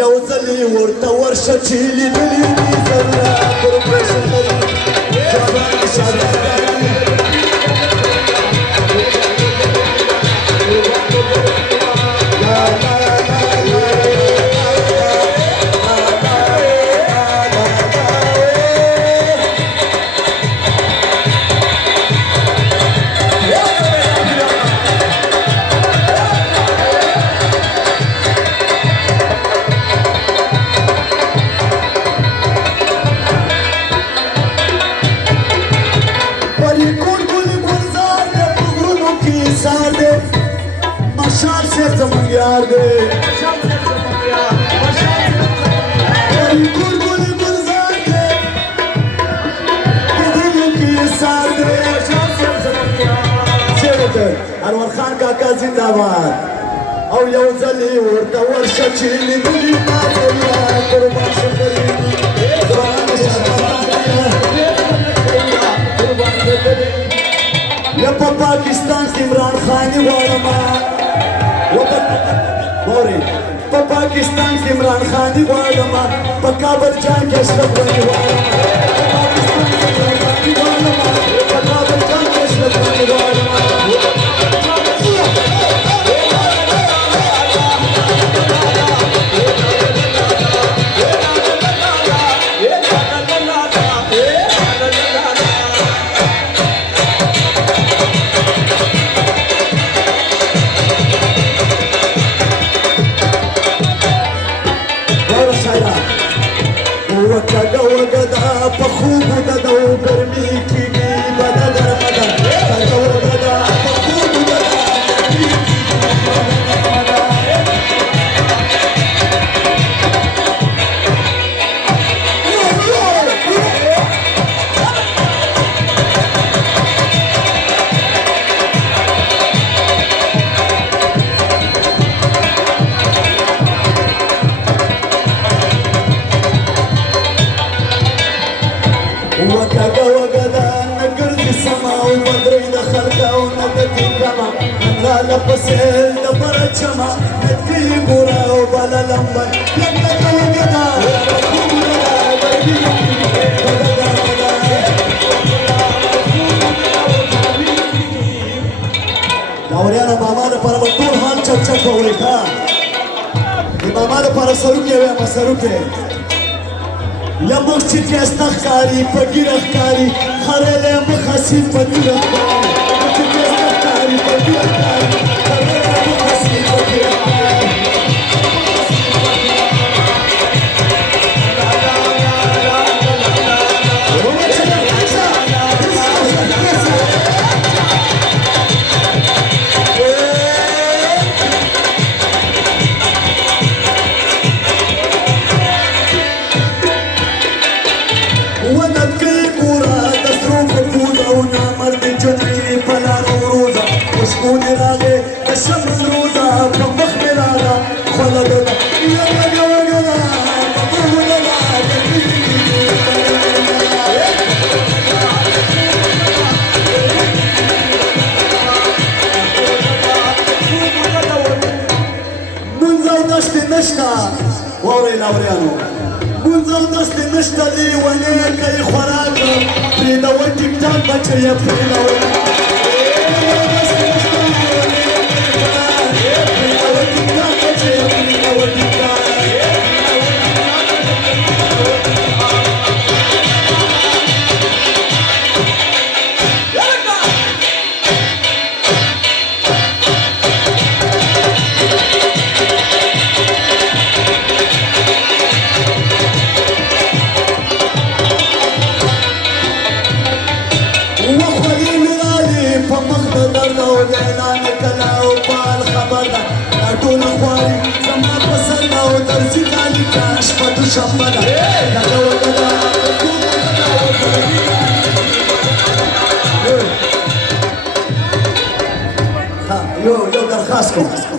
يوزلي ورتور شتيلي دليلي زلا قرب شغلي شباب شباب انور خان کاکا زنده‌باد او یوزلي ورتور شتيلي دلي ما زلا قربان شغلي يا باکستان عمران خان واړما ووري په پاکستان عمران خان واړما په کابل جان کې اشرف غني واړما په کابل جان کې اشرف غني واړما لبسل دبر جما نتكي بورا وبلا لمبا يملك وجدا داوريانا ماما ده پر ټول حال چک چک ووري ښا دی ماما ده پر سروکه وې ما سروکه یا مخ چې استخکاری پګیرخ کاری خړلې مخاسي پګیرخ کاری پګیرخ کاری لاوريانو منزل دست نشته لیونی کوي خوراک پرېږدوه ټیکټاک بچیه پرېږدوه د اعلان کلا او پال خبر ده دا ټول خواري زما په سر ده او درځي کالي کا شپه دوشنبه ده دغه وطن ده یو درخواست کوم